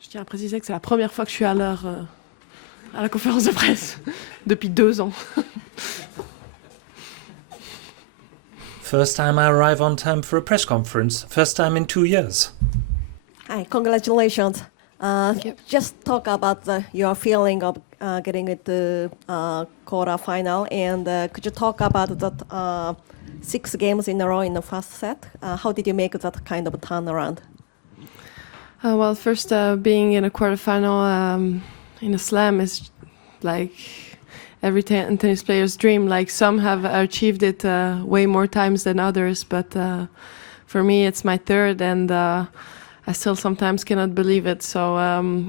Je tiens à préciser que c'est la première fois que je suis à l'heure à la conférence de presse depuis 2 ans. First time I arrive on time for a press conference. First time in 2 years. Hi, congratulations. Thank you. Just talk about your feeling of getting into quarterfinal, and could you talk about that 6 games in a row in the first set? How did you make that kind of turnaround? Well, first, being in a quarterfinal in a slam is like every tennis player's dream. Like, some have achieved it way more times than others, but for me, it's my third, and I still sometimes cannot believe it. So,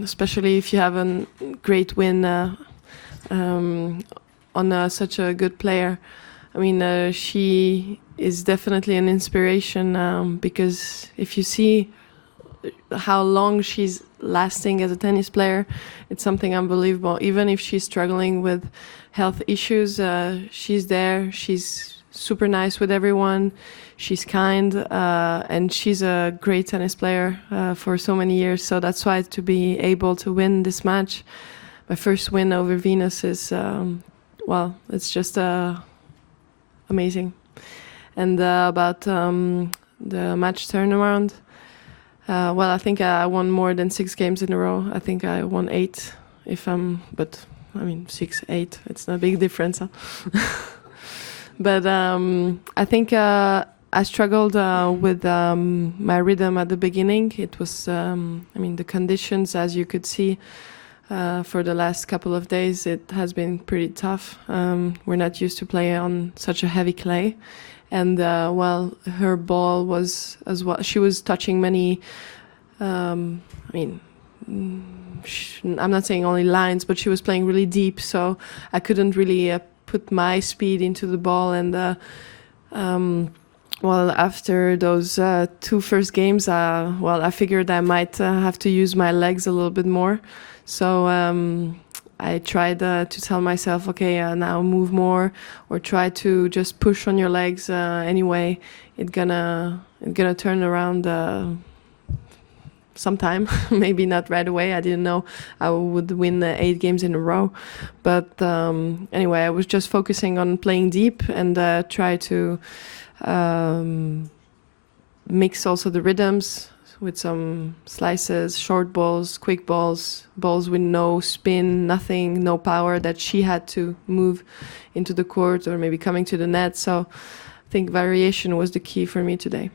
especially if you have a great win on such a good player. I mean, she is definitely an inspiration because if you see how long she's lasting as a tennis player, it's something unbelievable. Even if she's struggling with health issues, she's there. She's super nice with everyone. She's kind, and she's a great tennis player for so many years. So that's why to be able to win this match, my first win over Venus, is well, it's just amazing. And about the match turnaround, well, I think I won more than 6 games in a row. I think I won 8, but I mean 6, 8. It's not a big difference. Huh? But I think I struggled with my rhythm at the beginning. It was, I mean, the conditions, as you could see, for the last couple of days, it has been pretty tough. We're not used to play on such a heavy clay. And well, her ball was as well. She was touching many. I mean, I'm not saying only lines, but she was playing really deep. So I couldn't really put my speed into the ball. And well, after those 2 first games, well, I figured I might have to use my legs a little bit more. So I tried to tell myself, okay, now move more, or try to just push on your legs anyway. It's gonna turn around sometime, maybe not right away. I didn't know I would win 8 games in a row, but anyway, I was just focusing on playing deep and try to mix also the rhythms with some slices, short balls, quick balls, balls with no spin, nothing, no power, that she had to move into the court or maybe coming to the net. So I think variation was the key for me today.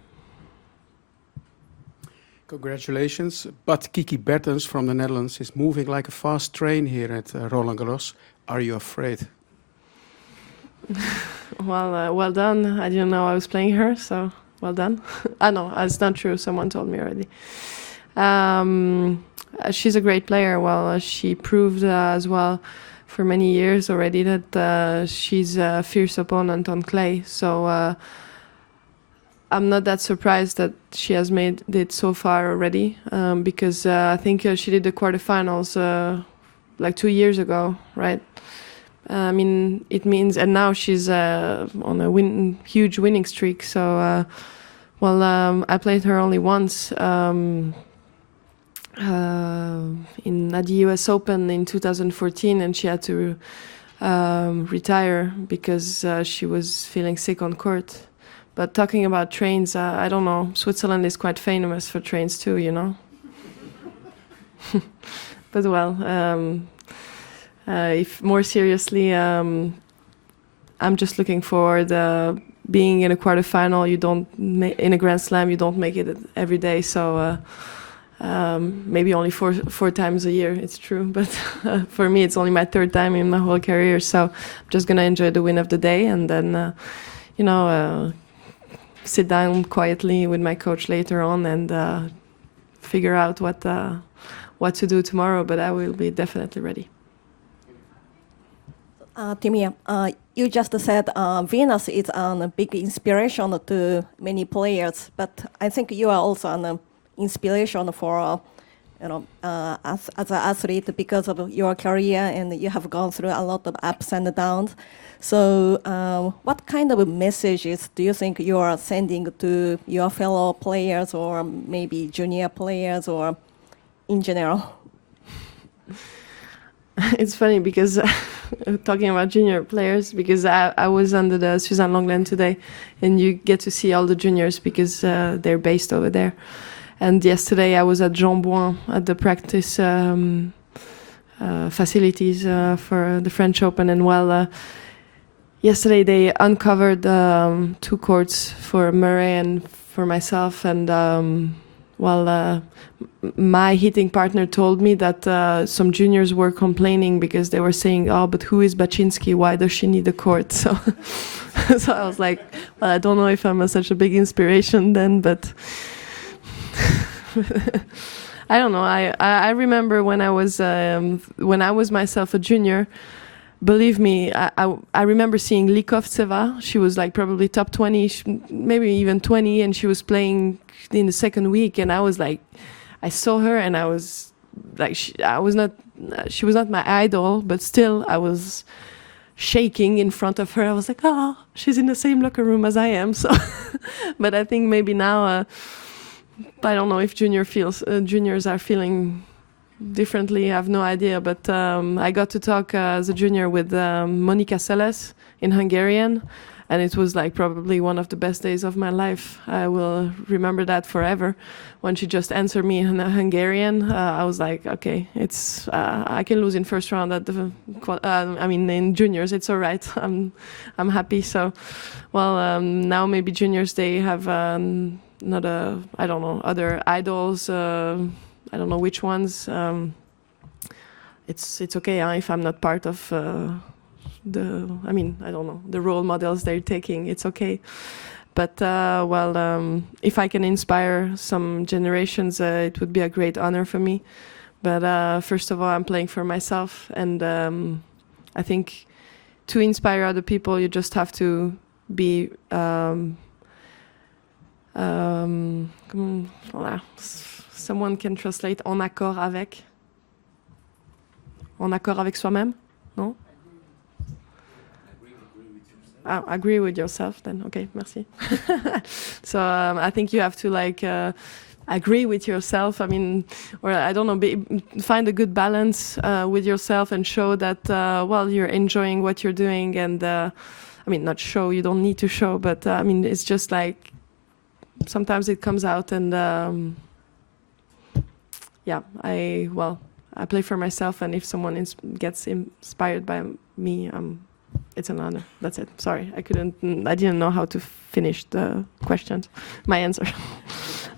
Congratulations. But Kiki Bertens from the Netherlands is moving like a fast train here at Roland Garros. Are you afraid? Well, well done. I didn't know I was playing her, so well done. No, it's not true. Someone told me already. She's a great player. Well, she proved as well for many years already that she's a fierce opponent on clay. So I'm not that surprised that she has made it so far already, because I think she did the quarterfinals like 2 years ago, right? I mean, it means, and now she's on a huge winning streak. So, well, I played her only once in at the US Open in 2014, and she had to retire because she was feeling sick on court. But talking about trains, I don't know. Switzerland is quite famous for trains too, you know. But well. If more seriously, I'm just looking forward being in a quarterfinal. You don't in a Grand Slam. You don't make it every day. So maybe only four times a year. It's true, but for me, it's only my 3rd time in my whole career. So I'm just gonna enjoy the win of the day, and then you know, sit down quietly with my coach later on and figure out what to do tomorrow. But I will be definitely ready. Timea, you just said Venus is a big inspiration to many players, but I think you are also an inspiration for, you know, as an athlete because of your career, and you have gone through a lot of ups and downs. So, what kind of messages do you think you are sending to your fellow players, or maybe junior players, or in general? It's funny because talking about junior players, because I was under the Suzanne Longland today, and you get to see all the juniors because they're based over there. And yesterday I was at Jean Bouin at the practice facilities for the French Open, and yesterday they uncovered 2 courts for Murray and for myself, and my hitting partner told me that some juniors were complaining because they were saying, "Oh, but who is Bacsinszky? Why does she need a court?" So, so I was like, "Well, I don't know if I'm such a big inspiration then, but I don't know." I remember when I was myself a junior. Believe me, I remember seeing Likovtseva. She was like probably top 20, maybe even 20, and she was playing in the second week. And I was like, I saw her, and I was like, she was not my idol, but still I was shaking in front of her. I was like, oh, she's in the same locker room as I am. So, but I think maybe now, I don't know if juniors are feeling differently. I have no idea, but I got to talk as a junior with Monica Seles in Hungarian, and it was like probably one of the best days of my life. I will remember that forever. When she just answered me in Hungarian, I was like, okay, it's I can lose in first round at the in juniors, it's all right. I'm happy. So, well, now maybe juniors, they have I don't know, other idols. I don't know which ones. It's okay if I'm not part of I don't know, the role models they're taking. It's okay. But if I can inspire some generations, it would be a great honor for me. But first of all, I'm playing for myself, and I think to inspire other people, you just have to be someone can translate en accord avec. En accord avec soi-même? No? Agree with yourself then. Okay, merci. So I think you have to agree with yourself. I mean, or I don't know, find a good balance with yourself and show that, you're enjoying what you're doing. And not show, you don't need to show, but it's just like sometimes it comes out, and I play for myself, and if someone gets inspired by me, it's an honor. That's it. Sorry, I didn't know how to finish the questions, my answer.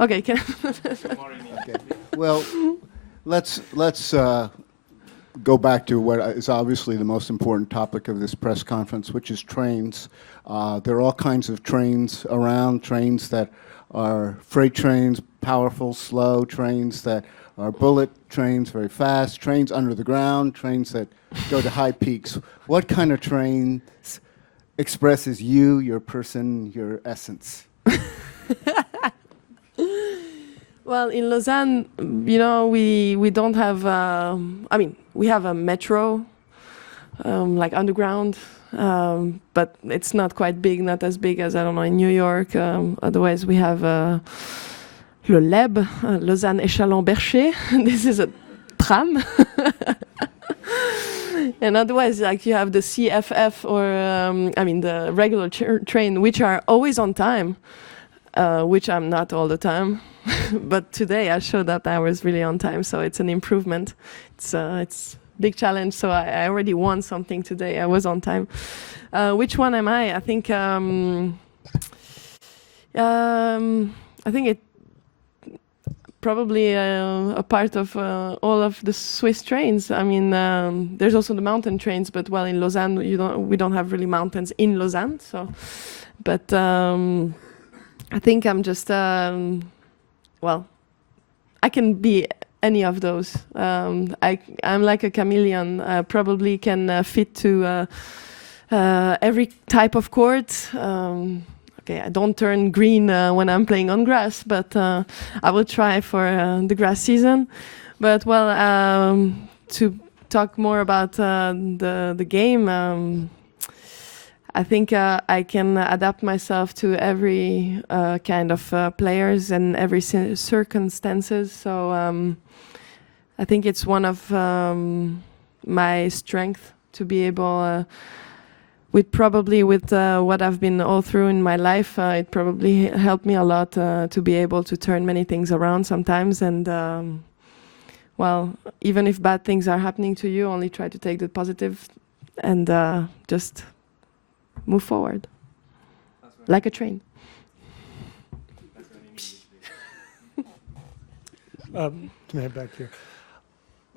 Okay. Okay. Well, let's go back to what is obviously the most important topic of this press conference, which is trains. There are all kinds of trains around, trains that are freight trains, powerful, slow trains that are bullet trains, very fast, trains under the ground, trains that go to high peaks. What kind of train expresses you, your person, your essence? Well, in Lausanne, we don't have, we have a metro, like underground, but it's not quite big, not as big as, I don't know, in New York. Otherwise, we have le LEB, Lausanne Échalon Bercher. This is a tram. And otherwise, like, you have the CFF or, the regular train, which are always on time, which I'm not all the time. But today I showed that I was really on time, so it's an improvement. It's big challenge, so I already won something today. I was on time. Which one am I? I think it probably a part of all of the Swiss trains. There's also the mountain trains, but in Lausanne we don't have really mountains in Lausanne. So, but I think I'm just I can be any of those. I'm like a chameleon. I probably can fit to every type of court. Okay, I don't turn green when I'm playing on grass, but I will try for the grass season. But to talk more about the game, I think I can adapt myself to every kind of players and every circumstances. So I think it's one of my strength to be able, with what I've been all through in my life, it probably helped me a lot to be able to turn many things around sometimes. And well, even if bad things are happening to you, only try to take the positive and just move forward like a train. Timea, back here.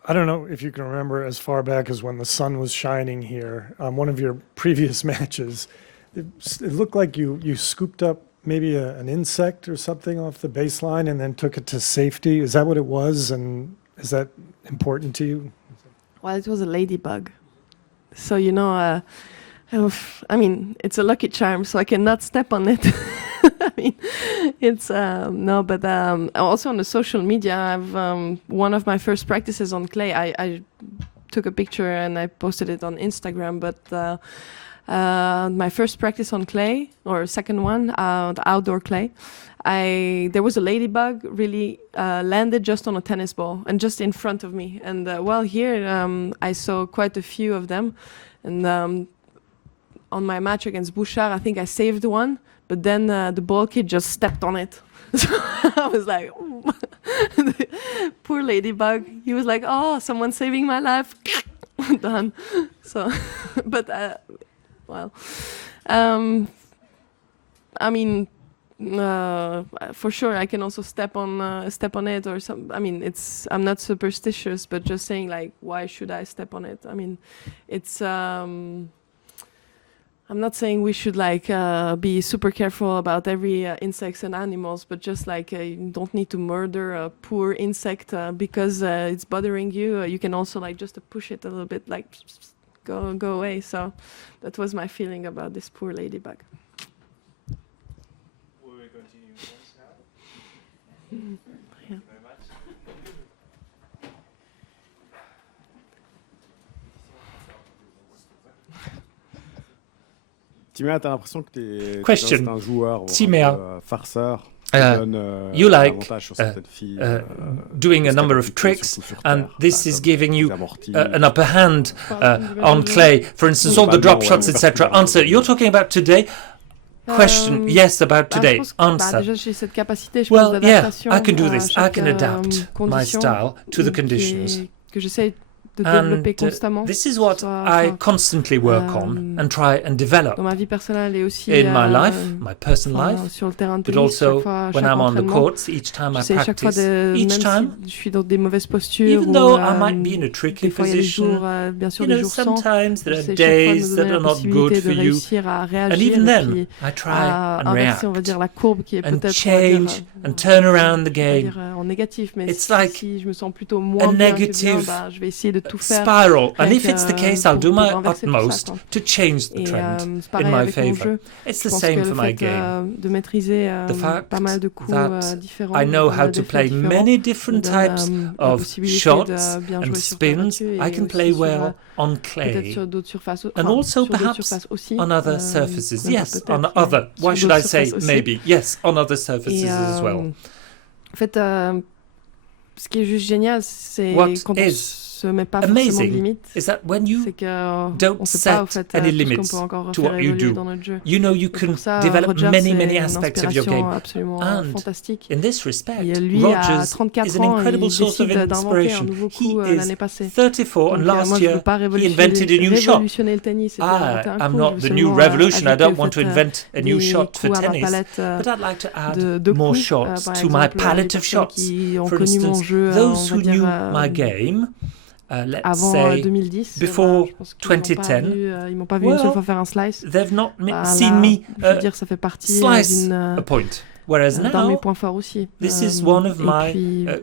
I don't know if you can remember as far back as when the sun was shining here. One of your previous matches, it looked like you scooped up maybe an insect or something off the baseline and then took it to safety. Is that what it was? And is that important to you? Well, it was a ladybug. So, you know, I mean, it's a lucky charm, so I cannot step on it. I mean, it's no, but also on the social media, I've one of my first practices on clay. I took a picture and I posted it on Instagram. But my first practice on clay, or second one, the outdoor clay, there was a ladybug really landed just on a tennis ball and just in front of me. And well, here I saw quite a few of them, and on my match against Bouchard, I think I saved one. But then the ball kid just stepped on it. So I was like, poor ladybug. He was like, oh, someone's saving my life. Done. So, but, well, I mean, for sure, I can also step on it or some. I mean, I'm not superstitious, but just saying like, why should I step on it? I mean, it's. I'm not saying we should like be super careful about every insects and animals, but just like you don't need to murder a poor insect because it's bothering you. You can also like just push it a little bit, like go away. So that was my feeling about this poor ladybug. Will we continue now? Yeah. Timea, t'as l'impression que t'es Question. un joueur Timea, farceur. you like doing a number of tricks, and this is giving you an upper hand on clay. For instance, all the drop shots, etc. Answer. You're talking about today. Question. Yes, about today. Answer. Well, yeah, I can do this. I can adapt my style to the conditions. And this is what I constantly work on and try and develop in my life, my personal life, but also when I'm on the courts, each time I practice, each time, even though I might be in a tricky position, you know, sometimes there are days that are not good for you, and even then, I try and react, and change, and turn around the game. It's like a negative spiral, and if it's the case, I'll do my utmost to change the trend in my favor. It's the same for my game. The fact that I know how to play many different types of shots and spins, I can play well on clay, and also perhaps on other surfaces. Yes, on other, why should I say maybe? Yes, on other surfaces as well. En fait, ce qui est juste génial, c'est quand on se met pas forcément de limites. Is that when you don't set any limits to what you do, you know you can develop many aspects of your game. And in this respect, Rogers is an incredible source of inspiration. He is 34 and last year he invented a new shot. I'm not the new revolution. I don't want to invent a new shot for tennis, but I'd like to add more shots to my palette of shots. For instance, those who knew my game, let's say before 2010, well, they've not seen me slice a point. Whereas now, this is one of my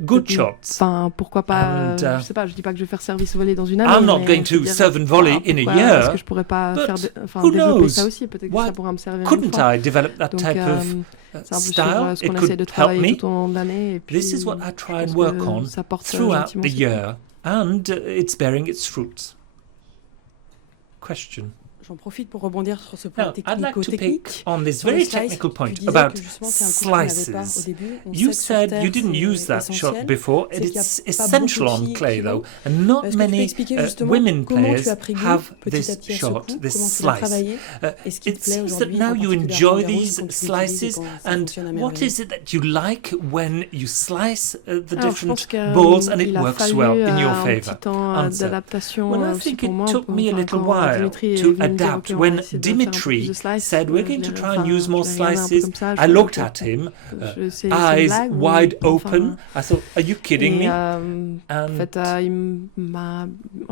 good shots. Pourquoi pas, je sais pas, je dis pas que je vais faire service volé dans une année. I'm not going to serve and volley in a year. Est-ce que je pourrais pas développer ça aussi? Peut-être que ça pourra me servir. Couldn't I develop that type of style? It could help me. This is what I try and work on throughout the year, and it's bearing its fruits. Question. j'en profite pour rebondir sur ce point Now, I'd like to technico-technique. pick on this Sur les very slices, technical tu point disais about que justement, c'est un point qu'on n'avait pas au slices. début. On You sait que sur said terre, you didn't c'est use that shot essentiel. before, and C'est qu'il y a it's pas essential beaucoup de on filles clay qui though, l'ont. and not Est-ce que tu peux many expliquer justement women comment tu players as pris goût have petit à this petit à ce shot, coup, this comment tu l'as slice. travaillé, et ce qui It te plaît seems that aujourd'hui, now en you particulier à enjoy Roland Garros, these quand tu l'utilises et slices, quand ça and fonctionne à what merveille. is it that you like when you slice the Alors, je pense different balls and it qu'il a works fallu well in your un favor? petit temps Answer. d'adaptation Well, I aussi think pour it moi. took me a Enfin, little quand while Dimitri est to venu me dire, adapt. OK, on va When essayer de faire un peu plus Dimitri de slice, said we're je going l'ai- to try and enfin, use more je l'ai regardé un peu slices, comme ça, je I me looked dis, at him, c'est une eyes blague ou- wide enfin, open. I thought, are you kidding et, me? en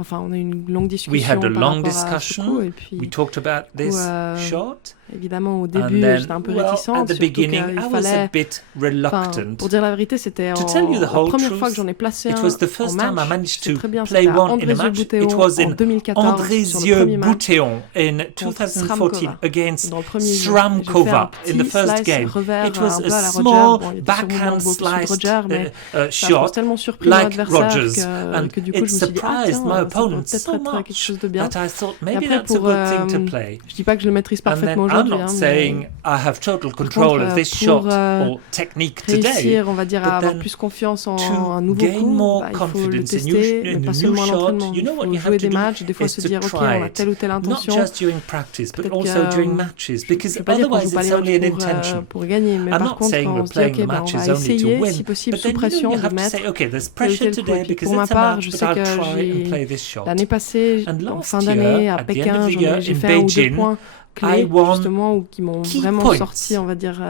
fait, on a eu une longue discussion We had a par long rapport à ce discussion. coup, et puis We talked about this coup, shot. évidemment au And début then, j'étais un peu well, réticente, at the surtout beginning, qu'il I was a fallait. bit Enfin, reluctant. pour dire la vérité, c'était To tell you the la whole première truth, fois que j'en ai placé it un was the en first time I match. managed C'était to très bien, play c'était à one in a Andrézieux match. Boutéon It was en in 2014 sur le Andrézieux premier match. Boutéon in contre 2014 Sramkova. against Dans le premier jeu. J'ai fait un Sramkova in the petit first slice game. revers It was un peu a à la small Roger. Bon, il était sûrement backhand beaucoup plus sliced Roger, mais ça a shot tellement surpris mon like adversaire Rogers, and que du coup it je me suis dit ah surprised tiens, my ça peut opponent peut-être so être quelque much chose de bien. that I thought Et maybe après that's a pour good thing to play. je dis pas que je le maîtrise And then parfaitement I'm aujourd'hui, not hein, saying mais I have total par control contre, of this pour, shot or technique today. réussir, on va dire, but à avoir then plus confiance en to un nouveau gain coup, more il faut le confidence in tester, mais a pas new seulement à shot, l'entraînement. you Il know what faut you have jouer to des do matchs, des fois is se to dire ok, try on a it. telle ou telle Not intention. just during practice, but Peut-être also que, during matches, because je peux pas dire qu'on otherwise joue pas it's les only an matchs intention. pour gagner, mais I'm par not contre, saying quand we're on se dit playing ok, the bah, on matches va only to essayer, win, si possible but sous then you pression, de have to mettre say, okay, there's tel ou pressure tel coup. Et today puis because pour ma it's a part, match, je but sais I'll que try and play this shot. l'année passée, And en last fin d'année, year, à at the end Pékin, of the year j'ai in fait un ou deux Beijing, points I clés, won justement, ou qui m'ont key vraiment points. sorti, on va dire,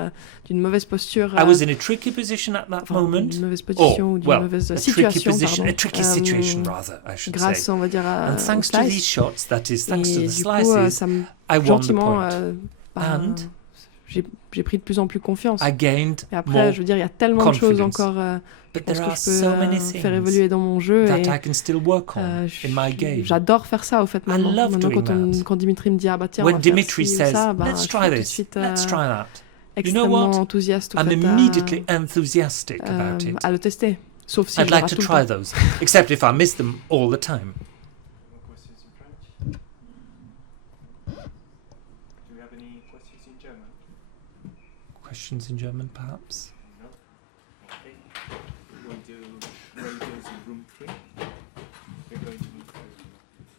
d'une mauvaise posture. I was in a tricky position at that moment. D'une mauvaise position ou d'une mauvaise a tricky situation, position, pardon. a tricky situation rather, I should Grâce, say. on va dire, And au thanks to these slice. shots, that is, thanks to Et the du coup, slices, ça me I won the gentiment, point. And j'ai pris de plus en plus confiance. I gained Et après, more je veux dire, il y a tellement de choses confidence. encore But je pense there que are je so many peux things faire évoluer dans mon jeu. that Et I can still work on in my game. j'adore faire ça, au fait, I maintenant. love Maintenant, doing that. quand Dimitri me dit, ah bah tiens, on When va faire Dimitri ci ou says, ça, bah, let's je try suis tout de this, suite let's try that. You know extrêmement what? enthousiaste, au I'm fait, immediately enthusiastic about it. à le tester. Sauf si I'd je le like rate to tout le try temps. those, except if I miss them all the time. Do we have any questions in German? Questions in German, perhaps? No? Okay. We're going to room 3. We're going to